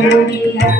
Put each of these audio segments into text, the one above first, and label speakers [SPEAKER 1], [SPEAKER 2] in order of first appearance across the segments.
[SPEAKER 1] Thank yeah. you.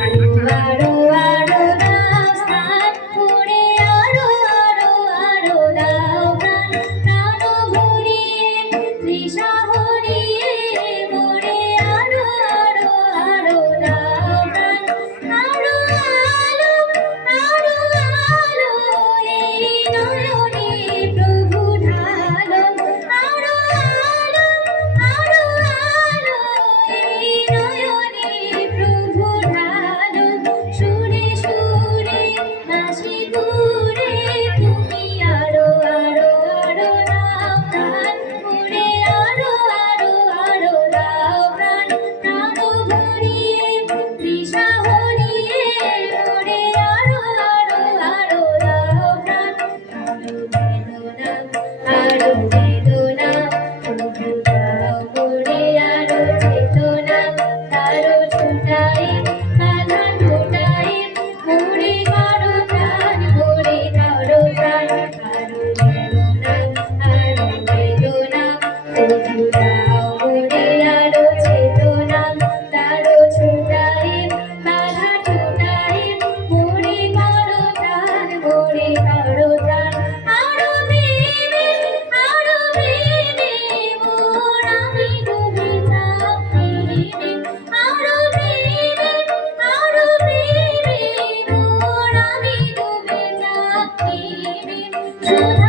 [SPEAKER 1] thank yeah. you yeah.